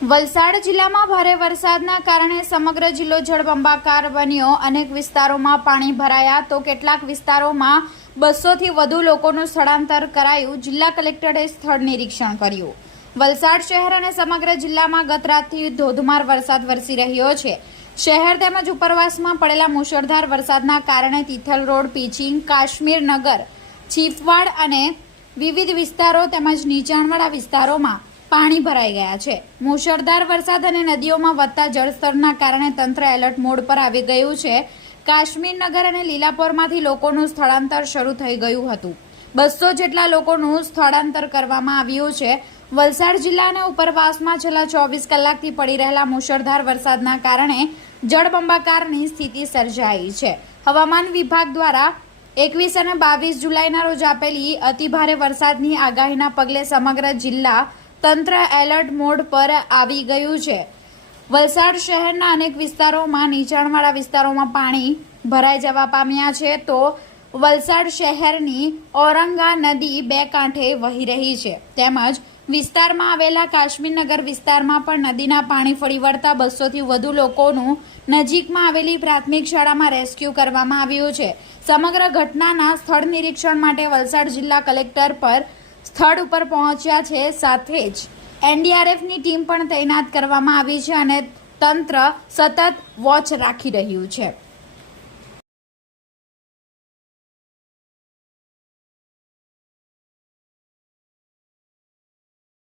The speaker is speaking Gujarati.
વલસાડ જિલ્લામાં ભારે વરસાદના કારણે સમગ્ર જિલ્લો જળબંબાકાર બન્યો। અનેક વિસ્તારોમાં પાણી ભરાયા તો કેટલાક વિસ્તારોમાં 200 થી વધુ લોકોનું સ્થળાંતર કરાયું। જિલ્લા કલેક્ટરે સ્થળ નિરીક્ષણ કર્યું। વલસાડ શહેર અને સમગ્ર જિલ્લામાં ગત રાતથી ધોધમાર વરસાદ વરસી રહ્યો છે। શહેર તેમજ ઉપરવાસમાં પડેલા મુશળધાર વરસાદના કારણે તિથલ રોડ, પીચિંગ, કાશ્મીર નગર, ચીફવાડ અને વિવિધ વિસ્તારો તેમજ નીચાણવાળા વિસ્તારોમાં પાણી ભરાઈ ગયા છે। મુશળધાર વરસાદ અને નદીઓમાં વધતા જળસ્તરના કારણે તંત્ર એલર્ટ મોડ પર આવી ગયું છે। કાશ્મીર નગર અને લીલાપોરમાંથી લોકોનું સ્થળાંતર શરૂ થઈ ગયું હતું। 200 જેટલા લોકોનું સ્થળાંતર કરવામાં આવ્યું છે। વલસાડ જિલ્લા અને ઉપરવાસમાં છેલ્લા 24 કલાકથી પડી રહેલા મુશળધાર વરસાદના કારણે જળબંબાકારની સ્થિતિ સર્જાઈ છે। હવામાન વિભાગ દ્વારા 21 અને 22 જુલાઈના રોજ આપેલી અતિભારે વરસાદની આગાહીના પગલે સમગ્ર જિલ્લા તંત્ર એલર્ટ મોડ પર આવી ગયું છે। વલસાડ શહેરના અનેક વિસ્તારોમાં નીચાણવાળા વિસ્તારોમાં પાણી ભરાઈ જવા પામ્યા છે તો વલસાડ શહેરની ઔરંગા નદી બે કાંઠે વહી રહી છે। તેમજ વિસ્તારમાં આવેલા કાશ્મીરનગર વિસ્તારમાં પણ નદીના પાણી ફરી વળતા 200 થી વધુ લોકોનું નજીકમાં આવેલી પ્રાથમિક શાળામાં રેસ્ક્યુ કરવામાં આવ્યું છે। સમગ્ર ઘટનાના સ્થળ નિરીક્ષણ માટે વલસાડ જિલ્લા કલેક્ટર પર સ્થળ ઉપર પહોંચ્યા છે। સાથે જ એનડીઆરએફની ટીમ પણ તૈનાત કરવામાં આવી છે અને તંત્ર સતત વોચ રાખી રહ્યું છે।